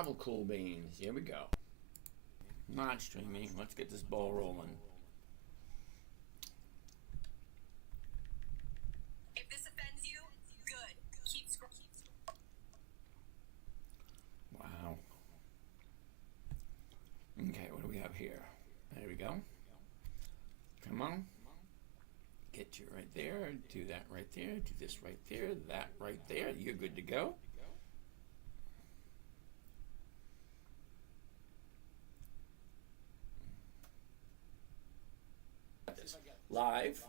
travel cool beans. Here we go. Not streaming. Let's get this ball rolling. If this offends you, good. Keep scrolling. Wow. Okay, what do we have here? There we go. Come on. Get you right there. Do that right there. Do this right there. That right there. You're good to go. Live,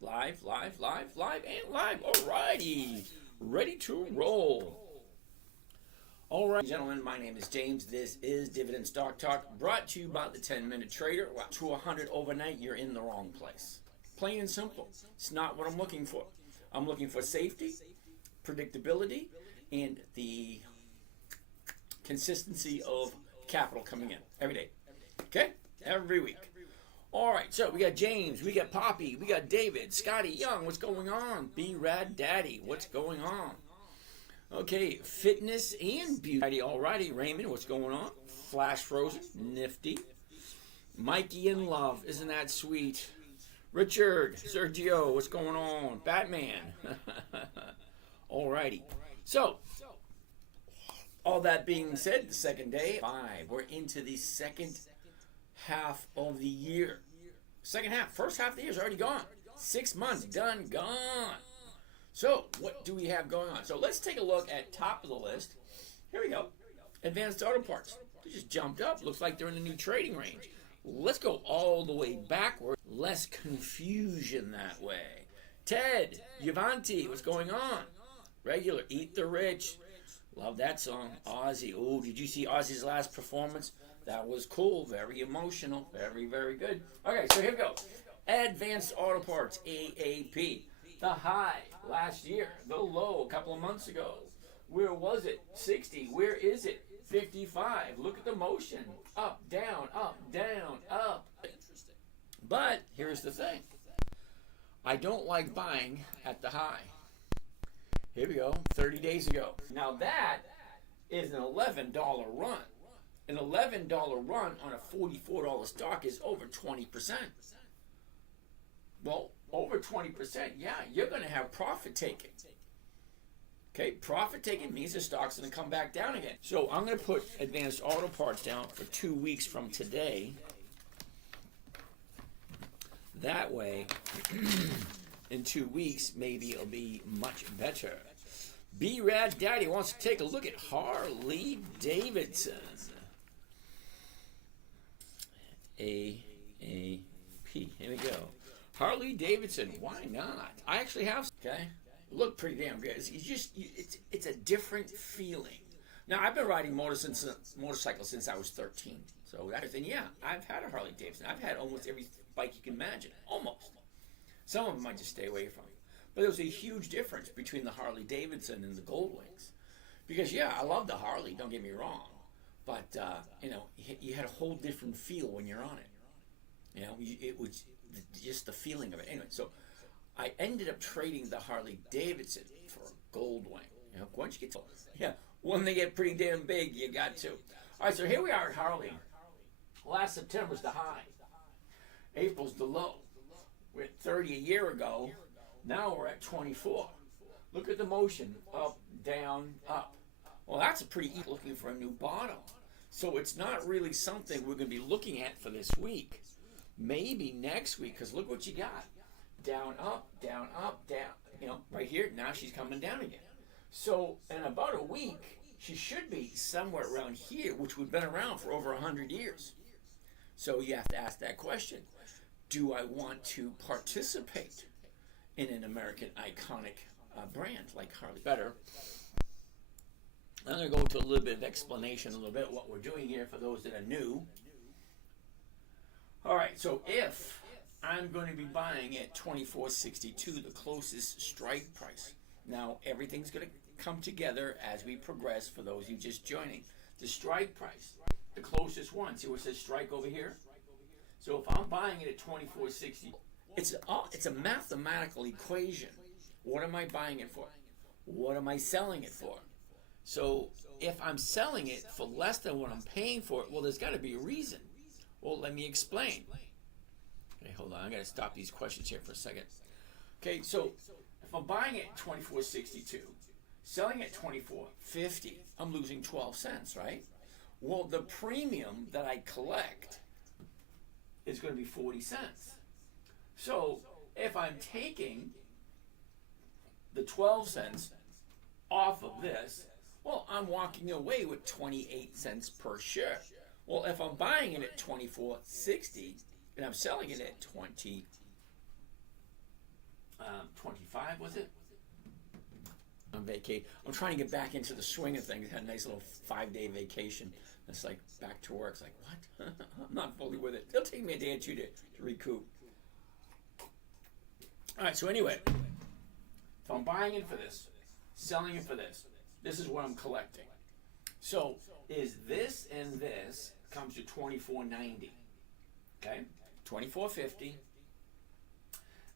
and live. Alrighty. Ready to roll. Alright, gentlemen, my name is James. This is Dividend Stock Talk, brought to you by the 10-Minute Trader. To 100 overnight, you're in the wrong place. Plain and simple. It's not what I'm looking for. I'm looking for safety, predictability, and the consistency of capital coming in every day. Okay? Every week. Alright, so we got James, we got Poppy, we got David, Scotty Young, what's going on? B-Rad Daddy, what's going on? Okay, fitness and beauty. Alrighty, Raymond, what's going on? Flash Frozen, nifty. Mikey in love, isn't that sweet? Richard, Sergio, what's going on? Batman. Alrighty. So, all that being said, the second day, 5. We're into the second half of the year. Second half. First half of the year is already gone. 6 months, done, gone. So, what do we have going on? So, let's take a look at top of the list. Here we go. Advanced Auto Parts. They just jumped up. Looks like they're in a new trading range. Let's go all the way backward. Less confusion that way. Ted, Yavanti, what's going on? Regular, Eat the Rich. Love that song. Ozzy. Oh, did you see Ozzy's last performance? That was cool. Very emotional. Very, very good. Okay, so here we go. Advanced Auto Parts, AAP. The high last year. The low a couple of months ago. Where was it? 60. Where is it? 55. Look at the motion. Up, down, up, down, up. But here's the thing. I don't like buying at the high. Here we go. 30 days ago. Now that is an $11 run. An $11 run on a $44 stock is over 20%. Well, over 20%, yeah, you're going to have profit taking. Okay, profit taking means the stock's going to come back down again. So I'm going to put Advanced Auto Parts down for 2 weeks from today. That way, in 2 weeks, maybe it'll be much better. B-Rad Daddy wants to take a look at Harley Davidson. AAP. Here we go. Harley Davidson. Why not? I actually have. Okay. Look pretty damn good. It's a different feeling. Now I've been riding motorcycles since I was 13. So that is, and yeah, I've had a Harley Davidson. I've had almost every bike you can imagine. Almost. Some of them I just stay away from. But there was a huge difference between the Harley Davidson and the Goldwings. Because yeah, I love the Harley. Don't get me wrong. But, you had a whole different feel when you're on it. It was just the feeling of it. Anyway, so I ended up trading the Harley Davidson for a Goldwing. Once you get when they get pretty damn big, you got to. All right, so here we are at Harley. Last September's the high. April's the low. We're at 30 a year ago. Now we're at 24. Look at the motion. Up, down, up. Well, that's a pretty easy looking for a new bottom. So it's not really something we're going to be looking at for this week. Maybe next week, because look what you got. Down, up, down, down. Right here, now she's coming down again. So in about a week, she should be somewhere around here, which we've been around for over 100 years. So you have to ask that question. Do I want to participate in an American iconic brand like Harley? Better. I'm going to go into a little bit of explanation, a little bit what we're doing here for those that are new. All right, so if I'm going to be buying at $24.62, the closest strike price. Now, everything's going to come together as we progress for those who just joining. The strike price, the closest one. See where it says strike over here? So if I'm buying it at $24.60, it's a mathematical equation. What am I buying it for? What am I selling it for? So if I'm selling it for less than what I'm paying for it, well, there's got to be a reason. Well, let me explain. Okay, hold on. I got to stop these questions here for a second. Okay, so if I'm buying it at $24.62, selling at $24.50, I'm losing 12 cents, right? Well, the premium that I collect is going to be 40 cents. So if I'm taking the 12 cents off of this, well, I'm walking away with 28 cents per share. Well, if I'm buying it at $24.60 and I'm selling it at 25, was it? On vacation. I'm trying to get back into the swing of things. I had a nice little 5-day vacation. It's like back to work. It's like, what? I'm not fully with it. It'll take me a day or two to recoup. All right, so anyway, if I'm buying it for this, selling it for this, this is what I'm collecting. So is this and this comes to $24.90, okay? $24.50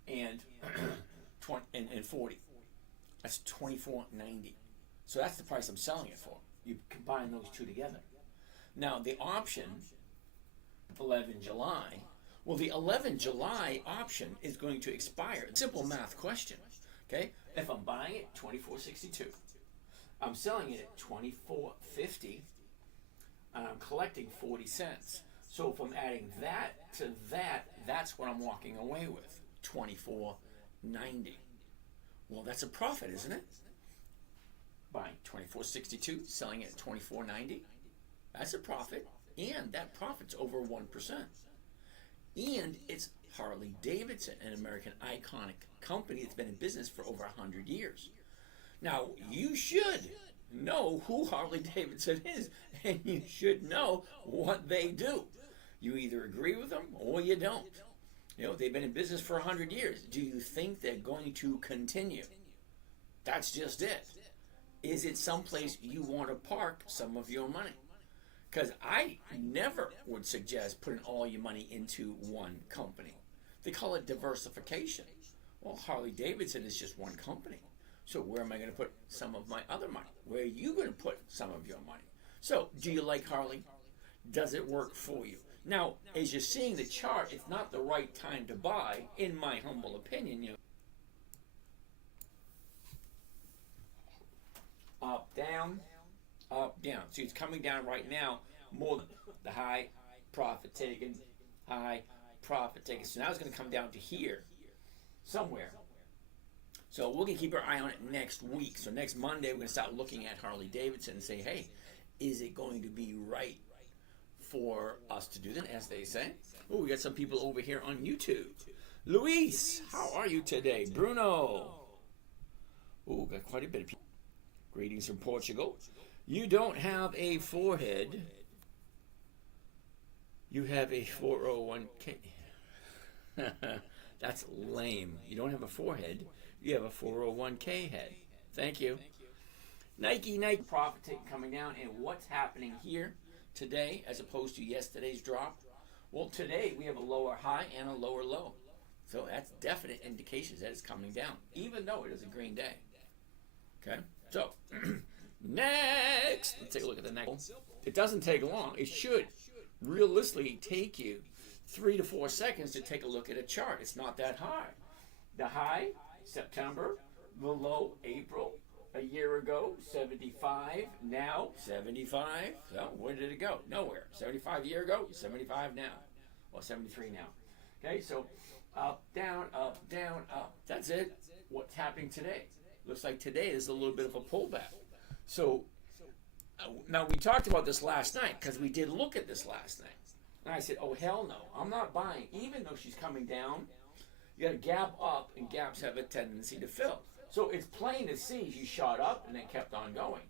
and 40. That's $24.90. So that's the price I'm selling it for. You combine those two together. Now the option, 11 July. Well, the 11 July option is going to expire. Simple math question. Okay, if I'm buying it $24.62, I'm selling it at $24.50, and I'm collecting 40 cents. So if I'm adding that to that, that's what I'm walking away with, $24.90. Well, that's a profit, isn't it? Buying $24.62, selling it at $24.90. That's a profit, and that profit's over 1%. And it's Harley Davidson, an American iconic company that's been in business for over 100 years. Now, you should know who Harley Davidson is, and you should know what they do. You either agree with them or you don't. You know, they've been in business for 100 years. Do you think they're going to continue? That's just it. Is it someplace you want to park some of your money? Because I never would suggest putting all your money into one company. They call it diversification. Well, Harley Davidson is just one company. So where am I going to put some of my other money? Where are you going to put some of your money? So do you like Harley? Does it work for you? Now, as you're seeing the chart, it's not the right time to buy, in my humble opinion. You know, up, down, up, down. So it's coming down right now more than the high profit taken, high profit taken. So now it's going to come down to here somewhere. So we're going to keep our eye on it next week. So next Monday, we're going to start looking at Harley Davidson and say, hey, is it going to be right for us to do that, as they say? Oh, we got some people over here on YouTube. Luis, how are you today? Bruno. Oh, got quite a bit of people. Greetings from Portugal. You don't have a forehead. You have a 401k. That's lame. You don't have a forehead. You have a 401k head. Thank you. Nike profit taking coming down, and what's happening here today as opposed to yesterday's drop? Well, today we have a lower high and a lower low. So that's definite indications that it's coming down, even though it is a green day. Okay? So, next, let's take a look at the next. It doesn't take long. It should realistically take you 3 to 4 seconds to take a look at a chart. It's not that high. The high, September, the low, April, a year ago, 75, now 75. So where did it go? Nowhere. 75 a year ago, 75 now. Well, 73 now. Okay, so up, down, up, down, up. That's it. What's happening today? Looks like today is a little bit of a pullback. So now we talked about this last night because we did look at this last night. And I said, oh, hell no. I'm not buying. Even though she's coming down, you got to gap up, and gaps have a tendency to fill. So it's plain to see she shot up and then kept on going.